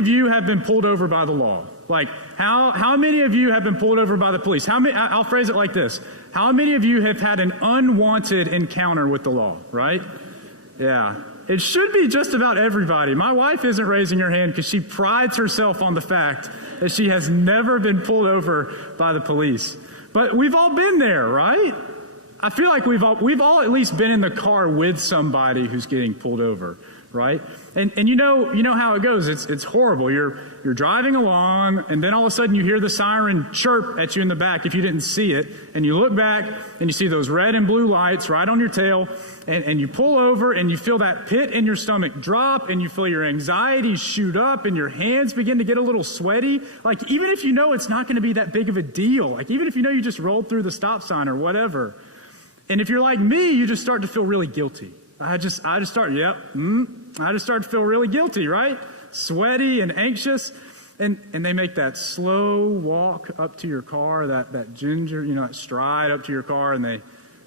of you have been pulled over by the law? Like, how many of you have been pulled over by the police? I'll phrase it like this. How many of you have had an unwanted encounter with the law, right? Yeah. It should be just about everybody. My wife isn't raising her hand because she prides herself on the fact that she has never been pulled over by the police. But we've all been there, right? I feel like we've all at least been in the car with somebody who's getting pulled over, right? And you know how it goes. It's horrible. You're driving along, and then all of a sudden you hear the siren chirp at you in the back if you didn't see it, and you look back and you see those red and blue lights right on your tail, and you pull over and you feel that pit in your stomach drop, and you feel your anxiety shoot up, and your hands begin to get a little sweaty. Like, even if you know it's not going to be that big of a deal, like even if you know you just rolled through the stop sign or whatever, and if you're like me, you just start to feel really guilty. I just start to feel really guilty, right? Sweaty and anxious. And they make that slow walk up to your car, that ginger, that stride up to your car, and they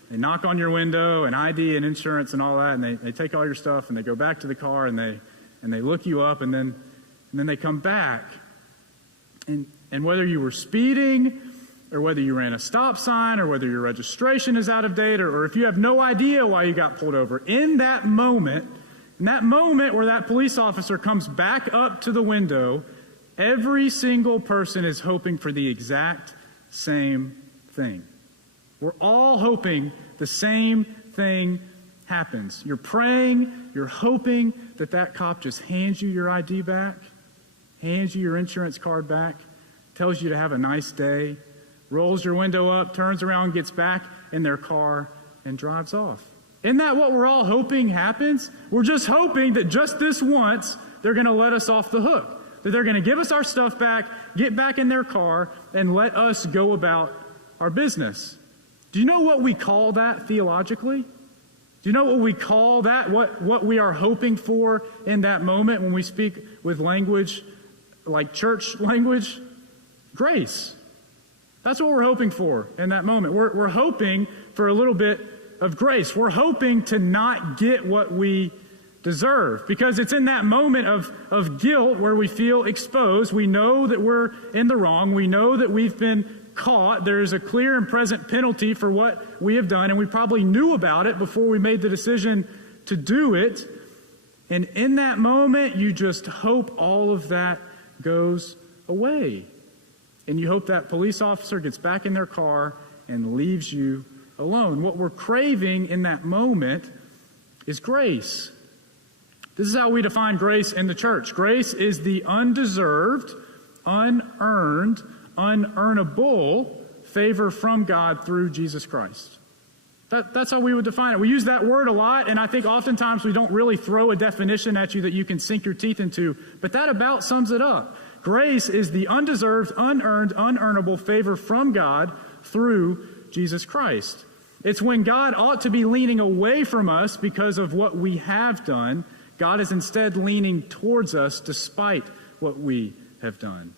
knock on your window and ID and insurance and all that, and they take all your stuff, and they go back to the car, and they look you up, and then they come back. And whether you were speeding, or whether you ran a stop sign, or whether your registration is out of date, or if you have no idea why you got pulled over, in that moment where that police officer comes back up to the window, every single person is hoping for the exact same thing. We're all hoping the same thing happens. You're praying, you're hoping that cop just hands you your ID back, hands you your insurance card back, tells you to have a nice day, rolls your window up, turns around, gets back in their car, and drives off. Isn't that what we're all hoping happens? We're just hoping that just this once, they're going to let us off the hook. That they're going to give us our stuff back, get back in their car, and let us go about our business. Do you know what we call that theologically? Do you know what we call that? What we are hoping for in that moment when we speak with language like church language? Grace. That's what we're hoping for in that moment. We're hoping for a little bit of grace. We're hoping to not get what we deserve, because it's in that moment of guilt where we feel exposed. We know that we're in the wrong. We know that we've been caught. There's a clear and present penalty for what we have done, and we probably knew about it before we made the decision to do it. And in that moment, you just hope all of that goes away. And you hope that police officer gets back in their car and leaves you alone. What we're craving in that moment is grace. This is how we define grace in the church. Grace is the undeserved, unearned, unearnable favor from God through Jesus Christ. That's how we would define it. We use that word a lot, and I think oftentimes we don't really throw a definition at you that you can sink your teeth into, but that about sums it up. Grace is the undeserved, unearned, unearnable favor from God through Jesus Christ. It's when God ought to be leaning away from us because of what we have done, God is instead leaning towards us despite what we have done.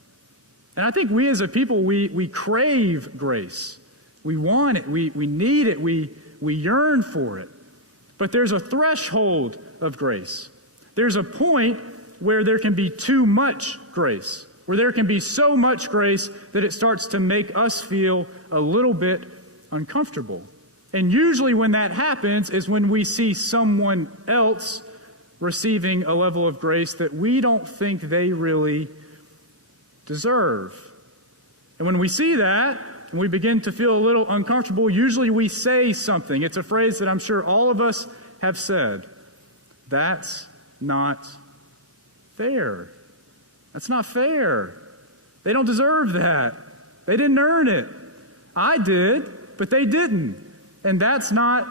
And I think we as a people, we crave grace. We want it. We need it. We yearn for it. But there's a threshold of grace. There's a point where there can be too much grace, where there can be so much grace that it starts to make us feel a little bit uncomfortable. And usually when that happens is when we see someone else receiving a level of grace that we don't think they really deserve. And when we see that, and we begin to feel a little uncomfortable, usually we say something. It's a phrase that I'm sure all of us have said. That's not fair. That's not fair. They don't deserve that. They didn't earn it. I did, but they didn't. And that's not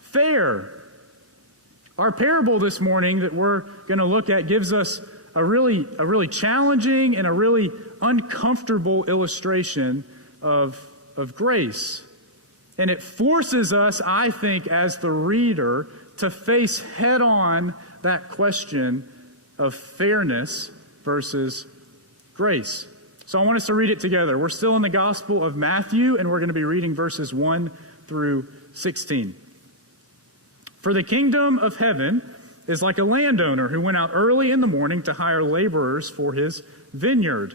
fair. Our parable this morning that we're going to look at gives us a really challenging and a really uncomfortable illustration of grace. And it forces us, I think, as the reader, to face head on that question of fairness versus grace. So I want us to read it together. We're still in the Gospel of Matthew, and we're going to be reading verses 1 through 16. For the kingdom of heaven is like a landowner who went out early in the morning to hire laborers for his vineyard.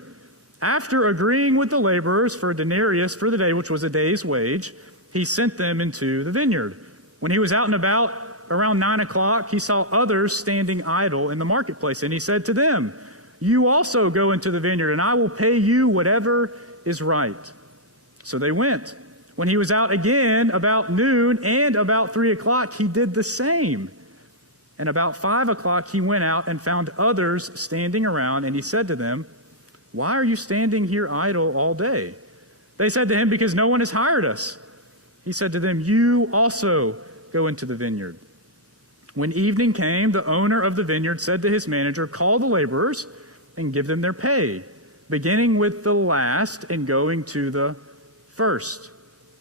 After agreeing with the laborers for a denarius for the day, which was a day's wage, he sent them into the vineyard. When he was out and about around 9 o'clock, he saw others standing idle in the marketplace, and he said to them, "You also go into the vineyard, and I will pay you whatever is right." So they went. When he was out again about noon and about 3 o'clock, he did the same. And about 5 o'clock, he went out and found others standing around, and he said to them, "Why are you standing here idle all day?" They said to him, "Because no one has hired us." He said to them, "You also go into the vineyard." When evening came, the owner of the vineyard said to his manager, "Call the laborers and give them their pay, beginning with the last and going to the first."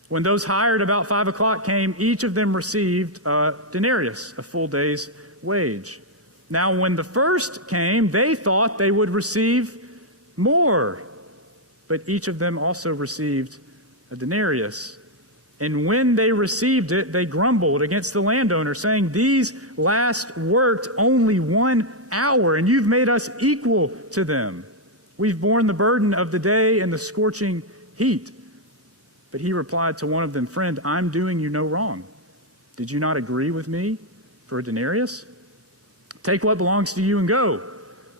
When those hired about 5 o'clock came, each of them received a denarius, a full day's wage. Now when the first came, they thought they would receive more, but each of them also received a denarius. And when they received it, they grumbled against the landowner, saying, "These last worked only 1 hour, and you've made us equal to them. We've borne the burden of the day and the scorching heat." But he replied to one of them, "Friend, I'm doing you no wrong. Did you not agree with me for a denarius? Take what belongs to you and go.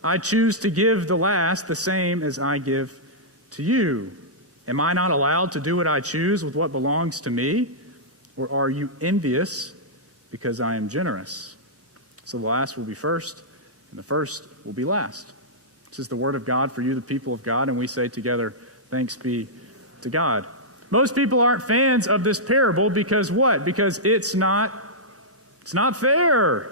I choose to give the last the same as I give to you. Am I not allowed to do what I choose with what belongs to me? Or are you envious because I am generous?" So the last will be first, and the first will be last. This is the word of God for you, the people of God, and we say together, thanks be to God. Most people aren't fans of this parable because what? Because it's not fair.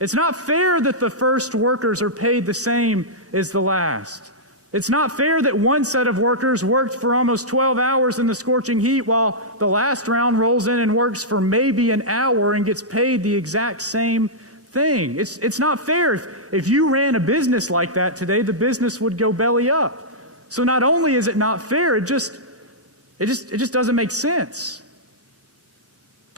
It's not fair that the first workers are paid the same as the last. It's not fair that one set of workers worked for almost 12 hours in the scorching heat while the last round rolls in and works for maybe an hour and gets paid the exact same thing. It's not fair. If you ran a business like that today, the business would go belly up. So not only is it not fair, it just doesn't make sense.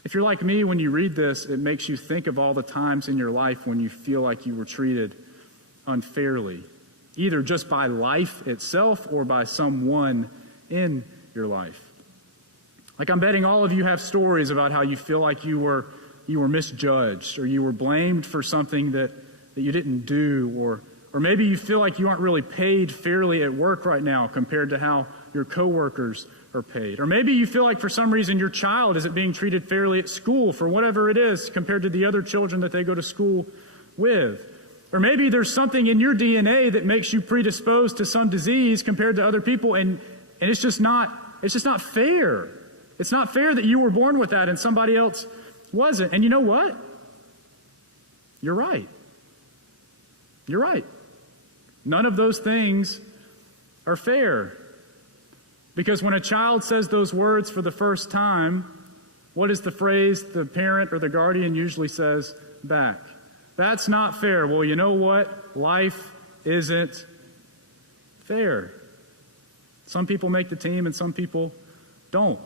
If you're like me, when you read this, it makes you think of all the times in your life when you feel like you were treated unfairly, either just by life itself or by someone in your life. Like, I'm betting all of you have stories about how you feel like you were misjudged, or you were blamed for something that you didn't do, or maybe you feel like you aren't really paid fairly at work right now compared to how your coworkers are paid. Or maybe you feel like for some reason your child isn't being treated fairly at school for whatever it is compared to the other children that they go to school with. Or maybe there's something in your DNA that makes you predisposed to some disease compared to other people, and it's just not fair. It's not fair that you were born with that and somebody else wasn't. And you know what? You're right. You're right. None of those things are fair. Because when a child says those words for the first time, what is the phrase the parent or the guardian usually says back? That's not fair. Well, you know what? Life isn't fair. Some people make the team and some people don't.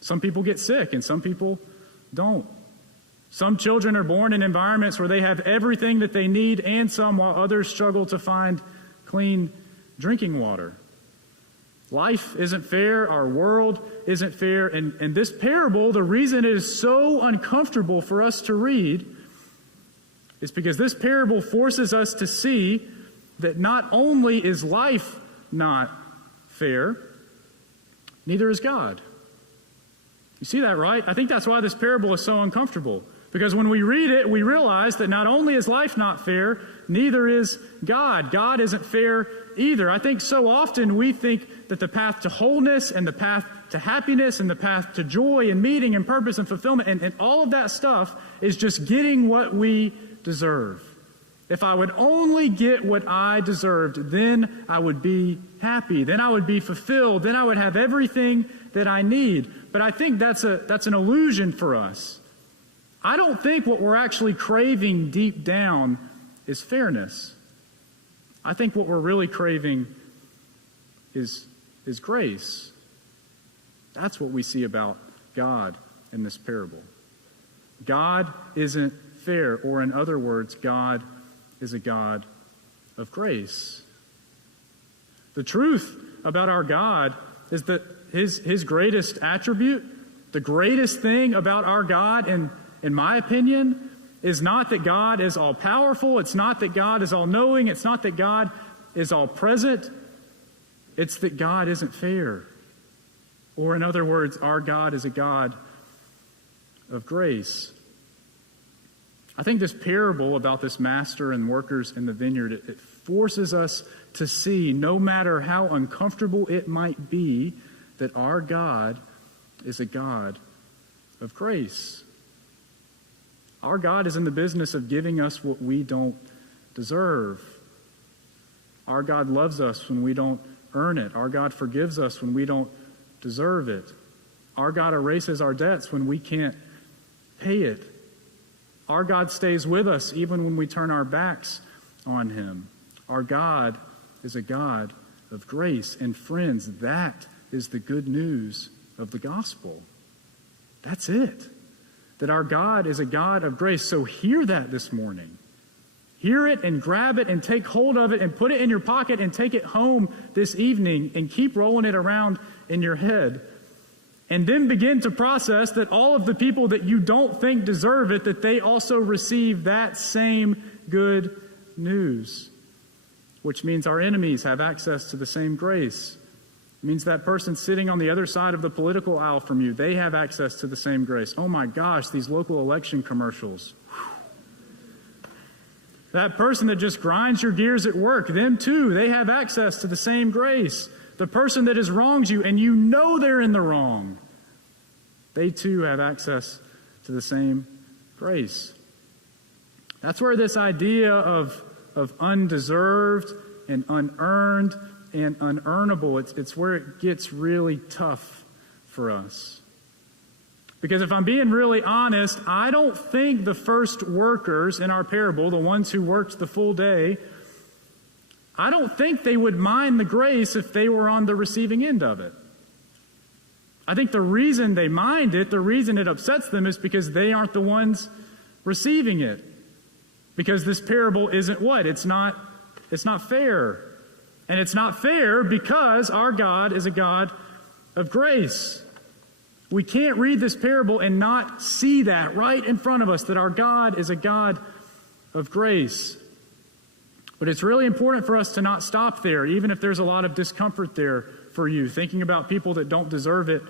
Some people get sick and some people don't. Some children are born in environments where they have everything that they need and some, while others struggle to find clean drinking water. Life isn't fair. Our world isn't fair. And this parable, the reason it is so uncomfortable for us to read is because this parable forces us to see that not only is life not fair, neither is God. You see that, right? I think that's why this parable is so uncomfortable. Because when we read it, we realize that not only is life not fair, neither is God. God isn't fair either. I think so often we think that the path to wholeness and the path to happiness and the path to joy and meaning and purpose and fulfillment and all of that stuff is just getting what we deserve. If I would only get what I deserved, then I would be happy. Then I would be fulfilled. Then I would have everything that I need. But I think that's an illusion for us. I don't think what we're actually craving deep down is fairness. I think what we're really craving is grace. That's what we see about God in this parable. God isn't fair, or in other words, God is a God of grace. The truth about our God is that his greatest attribute, the greatest thing about our God, in my opinion, is not that God is all-powerful. It's not that God is all-knowing. It's not that God is all-present. It's that God isn't fair. Or in other words, our God is a God of grace. I think this parable about this master and workers in the vineyard, it forces us to see, no matter how uncomfortable it might be, that our God is a God of grace. Our God is in the business of giving us what we don't deserve. Our God loves us when we don't earn it. Our God forgives us when we don't deserve it. Our God erases our debts when we can't pay it. Our God stays with us even when we turn our backs on him. Our God is a God of grace. And friends, that is the good news of the gospel. That's it. That our God is a God of grace. So hear that this morning. Hear it and grab it and take hold of it and put it in your pocket and take it home this evening and keep rolling it around in your head. And then begin to process that all of the people that you don't think deserve it, that they also receive that same good news. Which means our enemies have access to the same grace. It means that person sitting on the other side of the political aisle from you, they have access to the same grace. Oh my gosh, these local election commercials. That person that just grinds your gears at work, them too, they have access to the same grace. The person that has wronged you and you know they're in the wrong, they too have access to the same grace. That's where this idea of undeserved and unearned and unearnable, it's where it gets really tough for us. Because if I'm being really honest, I don't think the first workers in our parable, the ones who worked the full day, I don't think they would mind the grace if they were on the receiving end of it. I think the reason they mind it, the reason it upsets them, is because they aren't the ones receiving it. Because this parable isn't what? It's not fair. And it's not fair because our God is a God of grace. We can't read this parable and not see that right in front of us, that our God is a God of grace. But it's really important for us to not stop there, even if there's a lot of discomfort there for you, thinking about people that don't deserve it,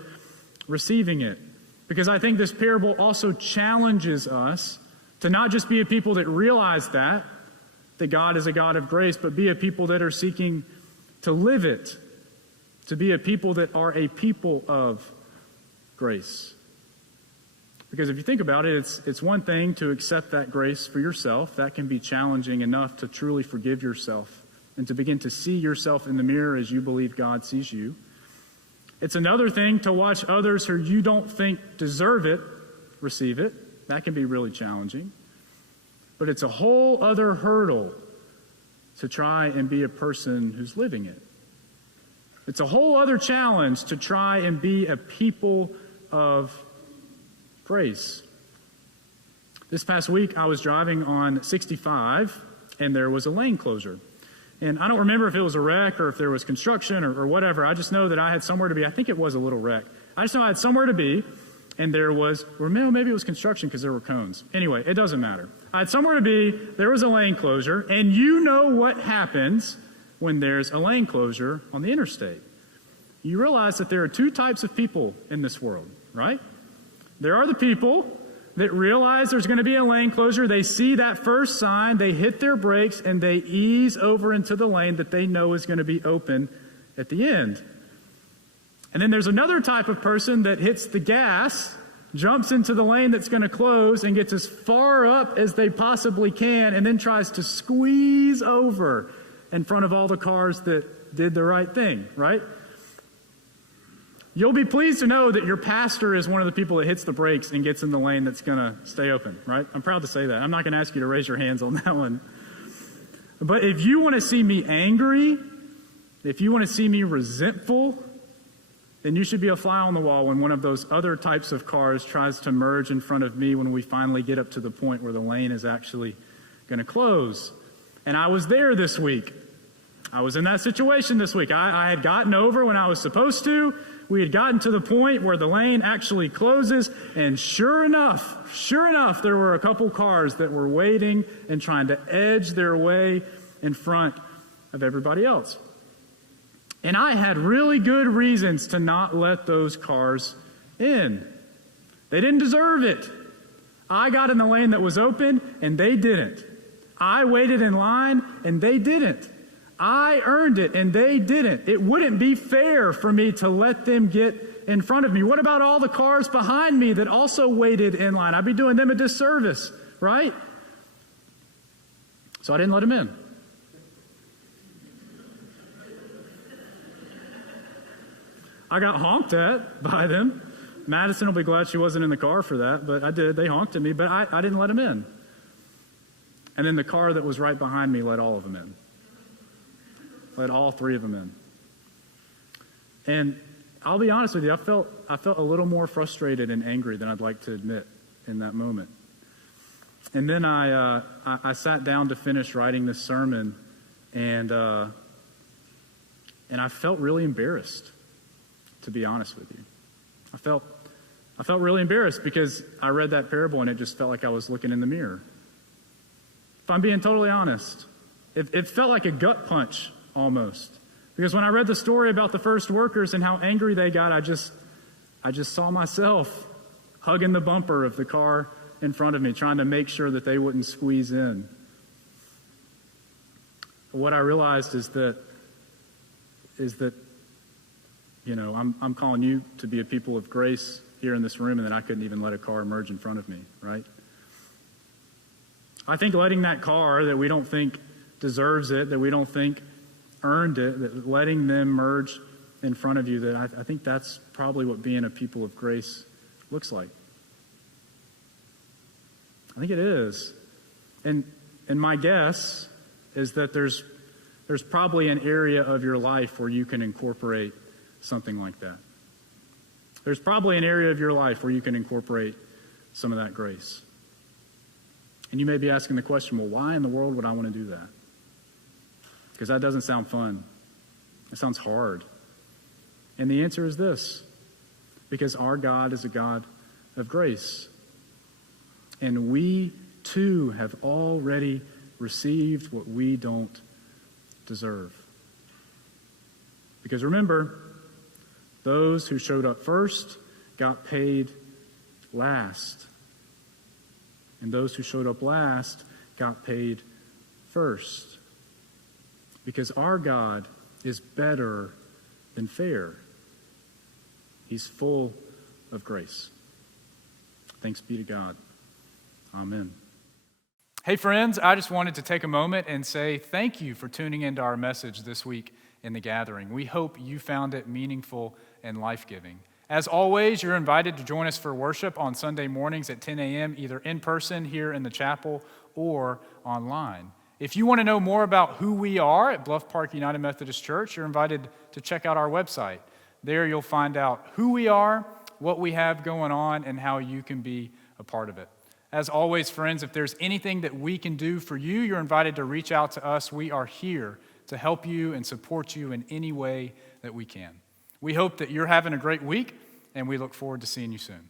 receiving it. Because I think this parable also challenges us to not just be a people that realize that God is a God of grace, but be a people that are seeking to live it, to be a people that are a people of grace. Because if you think about it, it's one thing to accept that grace for yourself. That can be challenging enough to truly forgive yourself and to begin to see yourself in the mirror as you believe God sees you. It's another thing to watch others who you don't think deserve it receive it. That can be really challenging. But it's a whole other hurdle to try and be a person who's living it. It's a whole other challenge to try and be a people of grace. This past week, I was driving on 65, and there was a lane closure. And I don't remember if it was a wreck or if there was construction or whatever. I just know that I had somewhere to be. I think it was a little wreck. I just know I had somewhere to be, and there was, or maybe it was construction because there were cones. Anyway, it doesn't matter. I had somewhere to be, there was a lane closure, and you know what happens when there's a lane closure on the interstate. You realize that there are two types of people in this world, right? There are the people that realize there's going to be a lane closure. They see that first sign, they hit their brakes, and they ease over into the lane that they know is going to be open at the end. And then there's another type of person that hits the gas, jumps into the lane that's going to close, and gets as far up as they possibly can, and then tries to squeeze over in front of all the cars that did the right thing, right? You'll be pleased to know that your pastor is one of the people that hits the brakes and gets in the lane that's going to stay open, right? I'm proud to say that. I'm not going to ask you to raise your hands on that one. But if you want to see me angry, if you want to see me resentful, then you should be a fly on the wall when one of those other types of cars tries to merge in front of me when we finally get up to the point where the lane is actually going to close. And I was there this week. I was in that situation this week. I had gotten over when I was supposed to. We had gotten to the point where the lane actually closes, and sure enough, there were a couple cars that were waiting and trying to edge their way in front of everybody else. And I had really good reasons to not let those cars in. They didn't deserve it. I got in the lane that was open, and they didn't. I waited in line, and they didn't. I earned it, and they didn't. It wouldn't be fair for me to let them get in front of me. What about all the cars behind me that also waited in line? I'd be doing them a disservice, right? So I didn't let them in. I got honked at by them. Madison will be glad she wasn't in the car for that, but I did. They honked at me, but I didn't let them in. And then the car that was right behind me let all of them in. Let all three of them in. And I'll be honest with you, I felt a little more frustrated and angry than I'd like to admit in that moment. And then I sat down to finish writing this sermon, and I felt really embarrassed, to be honest with you. I felt really embarrassed because I read that parable and it just felt like I was looking in the mirror. If I'm being totally honest, it felt like a gut punch almost. Because when I read the story about the first workers and how angry they got, I just saw myself hugging the bumper of the car in front of me, trying to make sure that they wouldn't squeeze in. What I realized is that you know, I'm calling you to be a people of grace here in this room, and then I couldn't even let a car merge in front of me, right? I think letting that car that we don't think deserves it, that we don't think earned it, that letting them merge in front of you, that I think that's probably what being a people of grace looks like. I think it is. And my guess is that there's probably an area of your life where you can incorporate something like that. There's probably an area of your life where you can incorporate some of that grace. And you may be asking the question, well, why in the world would I want to do that? Because that doesn't sound fun. It sounds hard. And the answer is this: because our God is a God of grace. And we too have already received what we don't deserve. Because remember, those who showed up first got paid last. And those who showed up last got paid first. Because our God is better than fair. He's full of grace. Thanks be to God. Amen. Hey friends, I just wanted to take a moment and say thank you for tuning into our message this week in the gathering. We hope you found it meaningful and life-giving. As always, you're invited to join us for worship on Sunday mornings at 10 a.m., either in person here in the chapel or online. If you want to know more about who we are at Bluff Park United Methodist Church, you're invited to check out our website. There you'll find out who we are, what we have going on, and how you can be a part of it. As always, friends, if there's anything that we can do for you, you're invited to reach out to us. We are here to help you and support you in any way that we can. We hope that you're having a great week, and we look forward to seeing you soon.